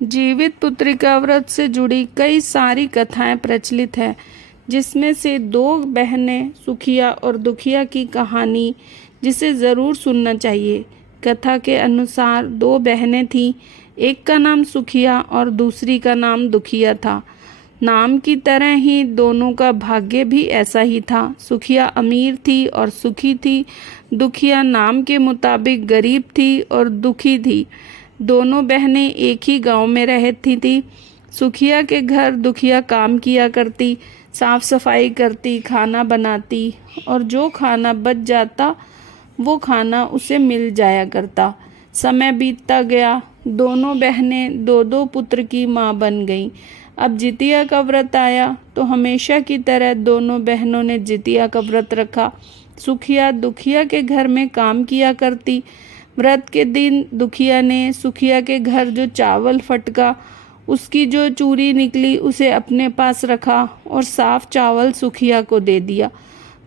जीवित पुत्रिका व्रत से जुड़ी कई सारी कथाएं प्रचलित हैं, जिसमें से दो बहनें सुखिया और दुखिया की कहानी जिसे ज़रूर सुनना चाहिए। कथा के अनुसार दो बहनें थीं, एक का नाम सुखिया और दूसरी का नाम दुखिया था। नाम की तरह ही दोनों का भाग्य भी ऐसा ही था। सुखिया अमीर थी और सुखी थी, दुखिया नाम के मुताबिक गरीब थी और दुखी थी। दोनों बहनें एक ही गांव में रहती थी। सुखिया के घर दुखिया काम किया करती, साफ सफाई करती, खाना बनाती और जो खाना बच जाता वो खाना उसे मिल जाया करता। समय बीतता गया, दोनों बहनें दो दो पुत्र की माँ बन गईं। अब जितिया का व्रत आया तो हमेशा की तरह दोनों बहनों ने जितिया का व्रत रखा। सुखिया दुखिया के घर में काम किया करती। व्रत के दिन दुखिया ने सुखिया के घर जो चावल फटका, उसकी जो चूरी निकली उसे अपने पास रखा और साफ चावल सुखिया को दे दिया।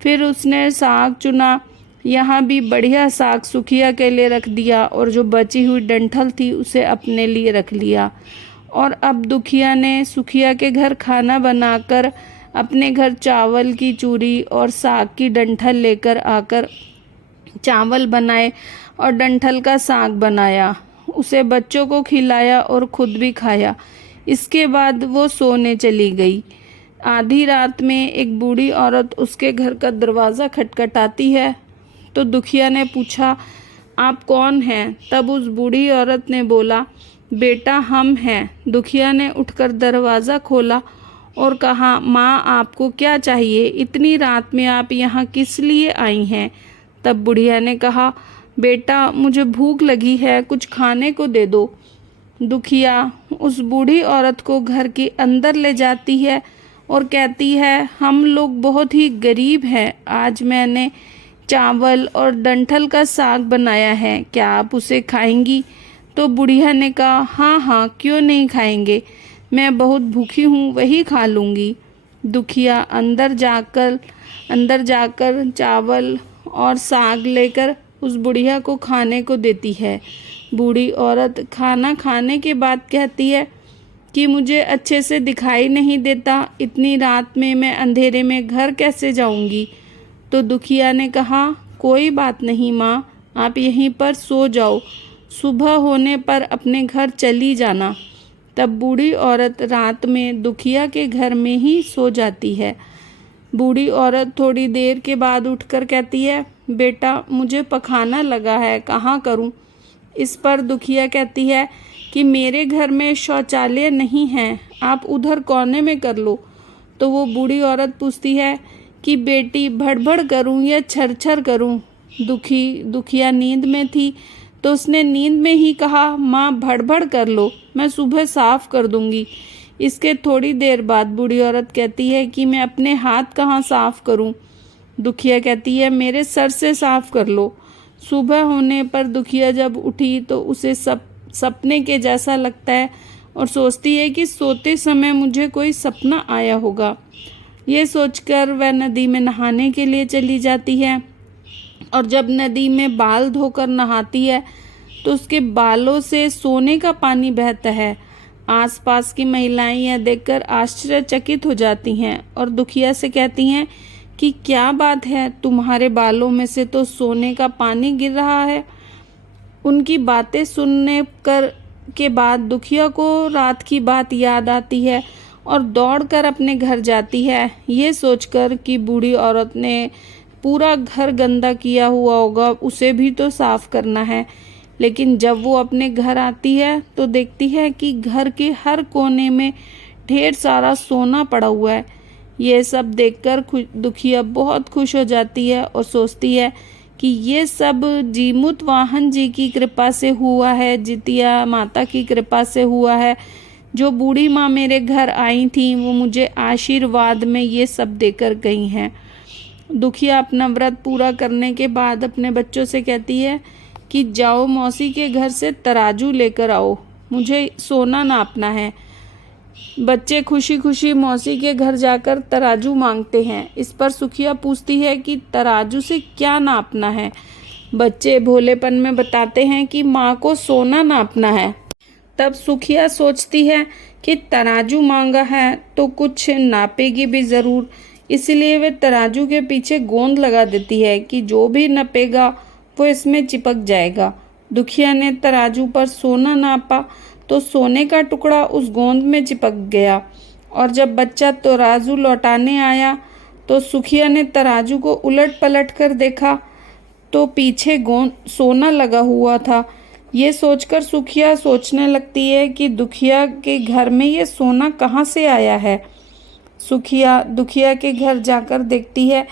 फिर उसने साग चुना, यहाँ भी बढ़िया साग सुखिया के लिए रख दिया और जो बची हुई डंठल थी उसे अपने लिए रख लिया। और अब दुखिया ने सुखिया के घर खाना बनाकर अपने घर चावल की चूरी और साग की डंठल लेकर आकर चावल बनाए और डंठल का साग बनाया, उसे बच्चों को खिलाया और खुद भी खाया। इसके बाद वो सोने चली गई। आधी रात में एक बूढ़ी औरत उसके घर का दरवाज़ा खटखटाती है तो दुखिया ने पूछा, आप कौन हैं? तब उस बूढ़ी औरत ने बोला, बेटा हम हैं। दुखिया ने उठकर दरवाज़ा खोला और कहा, माँ आपको क्या चाहिए? इतनी रात में आप यहाँ किस लिए आई हैं? तब बुढ़िया ने कहा, बेटा मुझे भूख लगी है, कुछ खाने को दे दो। दुखिया उस बूढ़ी औरत को घर के अंदर ले जाती है और कहती है, हम लोग बहुत ही गरीब हैं, आज मैंने चावल और डंठल का साग बनाया है, क्या आप उसे खाएंगी? तो बुढ़िया ने कहा, हाँ हाँ क्यों नहीं खाएंगे, मैं बहुत भूखी हूँ, वही खा लूँगी। दुखिया अंदर जाकर चावल और साग लेकर उस बुढ़िया को खाने को देती है। बूढ़ी औरत खाना खाने के बाद कहती है कि मुझे अच्छे से दिखाई नहीं देता, इतनी रात में मैं अंधेरे में घर कैसे जाऊंगी? तो दुखिया ने कहा, कोई बात नहीं माँ, आप यहीं पर सो जाओ, सुबह होने पर अपने घर चली जाना। तब बूढ़ी औरत रात में दुखिया के घर में ही सो जाती है। बूढ़ी औरत थोड़ी देर के बाद उठकर कहती है, बेटा मुझे पखाना लगा है, कहाँ करूँ? इस पर दुखिया कहती है कि मेरे घर में शौचालय नहीं है, आप उधर कोने में कर लो। तो वो बूढ़ी औरत पूछती है कि बेटी भड़बड़ करूँ या छरछर करूँ? दुखिया नींद में थी तो उसने नींद में ही कहा, माँ भड़बड़ कर लो, मैं सुबह साफ कर दूंगी। इसके थोड़ी देर बाद बूढ़ी औरत कहती है कि मैं अपने हाथ कहाँ साफ करूं? दुखिया कहती है, मेरे सर से साफ कर लो। सुबह होने पर दुखिया जब उठी तो उसे सपने के जैसा लगता है और सोचती है कि सोते समय मुझे कोई सपना आया होगा। ये सोचकर वह नदी में नहाने के लिए चली जाती है और जब नदी में बाल धोकर नहाती है तो उसके बालों से सोने का पानी बहता है। आसपास की महिलाएं यह देखकर आश्चर्यचकित हो जाती हैं और दुखिया से कहती हैं कि क्या बात है, तुम्हारे बालों में से तो सोने का पानी गिर रहा है। उनकी बातें सुनने के बाद दुखिया को रात की बात याद आती है और दौड़कर अपने घर जाती है, ये सोचकर कि बूढ़ी औरत ने पूरा घर गंदा किया हुआ होगा, उसे भी तो साफ करना है। लेकिन जब वो अपने घर आती है तो देखती है कि घर के हर कोने में ढेर सारा सोना पड़ा हुआ है। ये सब देखकर दुखिया बहुत खुश हो जाती है और सोचती है कि ये सब जीमूत वाहन जी की कृपा से हुआ है, जितिया माता की कृपा से हुआ है। जो बूढ़ी माँ मेरे घर आई थी वो मुझे आशीर्वाद में ये सब देकर गई हैं। दुखिया अपना व्रत पूरा करने के बाद अपने बच्चों से कहती है कि जाओ मौसी के घर से तराजू लेकर आओ, मुझे सोना नापना है। बच्चे खुशी खुशी मौसी के घर जाकर तराजू मांगते हैं। इस पर सुखिया पूछती है कि तराजू से क्या नापना है? बच्चे भोलेपन में बताते हैं कि माँ को सोना नापना है। तब सुखिया सोचती है कि तराजू मांगा है तो कुछ नापेगी भी ज़रूर, इसलिए वे तराजू के पीछे गोंद लगा देती है कि जो भी नपेगा वो इसमें चिपक जाएगा। दुखिया ने तराजू पर सोना नापा तो सोने का टुकड़ा उस गोंद में चिपक गया, और जब बच्चा तराजू लौटाने आया तो सुखिया ने तराजू को उलट पलट कर देखा तो पीछे गोंद सोना लगा हुआ था। ये सोचकर सुखिया सोचने लगती है कि दुखिया के घर में ये सोना कहाँ से आया है। सुखिया दुखिया के घर जाकर देखती है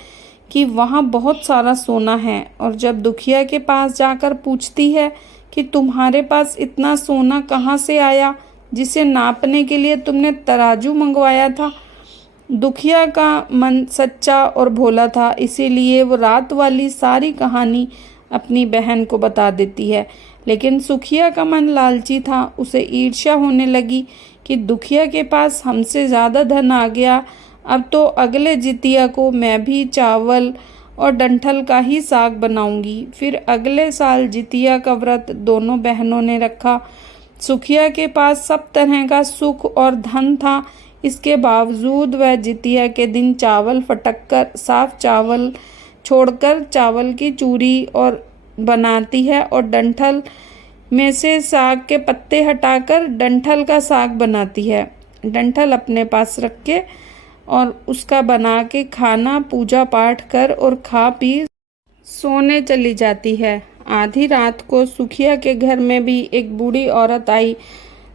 कि वहाँ बहुत सारा सोना है, और जब दुखिया के पास जाकर पूछती है कि तुम्हारे पास इतना सोना कहाँ से आया जिसे नापने के लिए तुमने तराजू मंगवाया था। दुखिया का मन सच्चा और भोला था, इसीलिए वो रात वाली सारी कहानी अपनी बहन को बता देती है। लेकिन सुखिया का मन लालची था, उसे ईर्ष्या होने लगी कि दुखिया के पास हमसे ज़्यादा धन आ गया, अब तो अगले जितिया को मैं भी चावल और डंठल का ही साग बनाऊंगी। फिर अगले साल जितिया का व्रत दोनों बहनों ने रखा। सुखिया के पास सब तरह का सुख और धन था, इसके बावजूद वह जितिया के दिन चावल फटक कर साफ चावल छोड़कर चावल की चूरी और बनाती है, और डंठल में से साग के पत्ते हटाकर डंठल का साग बनाती है। डंठल अपने पास रख के और उसका बना के खाना पूजा पाठ कर और खा पी सोने चली जाती है। आधी रात को सुखिया के घर में भी एक बूढ़ी औरत आई।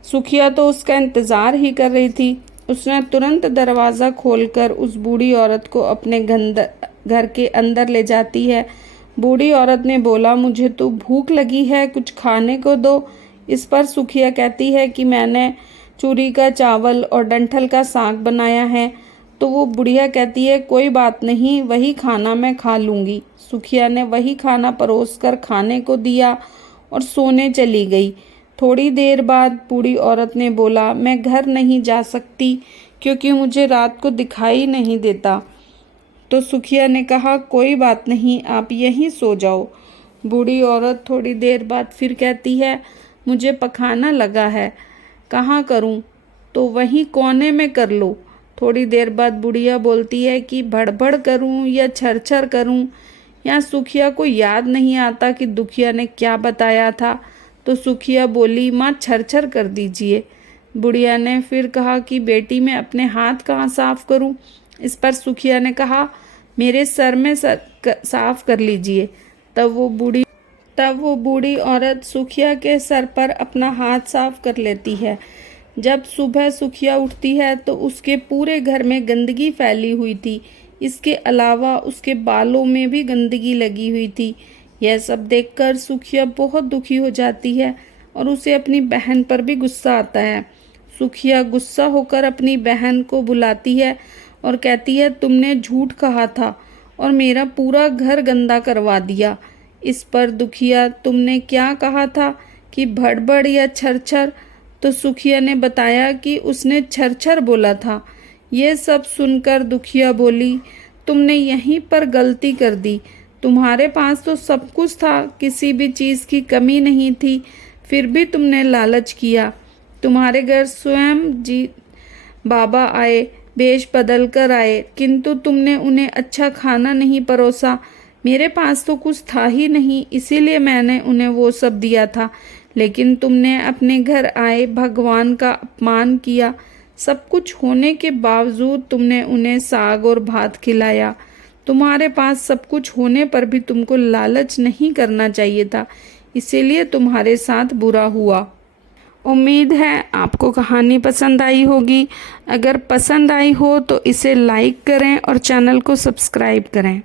सुखिया तो उसका इंतज़ार ही कर रही थी। उसने तुरंत दरवाज़ा खोलकर उस बूढ़ी औरत को अपने घर के अंदर ले जाती है। बूढ़ी औरत ने बोला, मुझे तो भूख लगी है, कुछ खाने को दो। इस पर सुखिया कहती है कि मैंने चूरी का चावल और डंठल का साग बनाया है। तो वो बुढ़िया कहती है, कोई बात नहीं, वही खाना मैं खा लूँगी। सुखिया ने वही खाना परोसकर खाने को दिया और सोने चली गई। थोड़ी देर बाद बूढ़ी औरत ने बोला, मैं घर नहीं जा सकती क्योंकि मुझे रात को दिखाई नहीं देता। तो सुखिया ने कहा, कोई बात नहीं, आप यहीं सो जाओ। बूढ़ी औरत थोड़ी देर बाद फिर कहती है, मुझे पखाना लगा है, कहाँ करूँ? तो वहीं कोने में कर लो। थोड़ी देर बाद बुढ़िया बोलती है कि भड़बड़ करूँ या छरछर करूँ। यहाँ सुखिया को याद नहीं आता कि दुखिया ने क्या बताया था, तो सुखिया बोली, माँ छरछर कर दीजिए। बुढ़िया ने फिर कहा कि बेटी मैं अपने हाथ कहाँ साफ करूँ? इस पर सुखिया ने कहा, मेरे सर में साफ कर लीजिए। तब वो बूढ़ी औरत सुखिया के सर पर अपना हाथ साफ कर लेती है। जब सुबह सुखिया उठती है तो उसके पूरे घर में गंदगी फैली हुई थी। इसके अलावा उसके बालों में भी गंदगी लगी हुई थी। यह सब देखकर सुखिया बहुत दुखी हो जाती है और उसे अपनी बहन पर भी गुस्सा आता है। सुखिया गुस्सा होकर अपनी बहन को बुलाती है और कहती है, तुमने झूठ कहा था और मेरा पूरा घर गंदा करवा दिया। इस पर दुखिया, तुमने क्या कहा था कि भड़बड़ या छरछर? तो सुखिया ने बताया कि उसने छरछर बोला था। ये सब सुनकर दुखिया बोली, तुमने यहीं पर गलती कर दी। तुम्हारे पास तो सब कुछ था, किसी भी चीज़ की कमी नहीं थी, फिर भी तुमने लालच किया। तुम्हारे घर स्वयं जी बाबा आए, वेश बदल कर आए, किंतु तुमने उन्हें अच्छा खाना नहीं परोसा। मेरे पास तो कुछ था ही नहीं, इसीलिए मैंने उन्हें वो सब दिया था, लेकिन तुमने अपने घर आए भगवान का अपमान किया। सब कुछ होने के बावजूद तुमने उन्हें साग और भात खिलाया। तुम्हारे पास सब कुछ होने पर भी तुमको लालच नहीं करना चाहिए था, इसीलिए तुम्हारे साथ बुरा हुआ। उम्मीद है आपको कहानी पसंद आई होगी। अगर पसंद आई हो तो इसे लाइक करें और चैनल को सब्सक्राइब करें।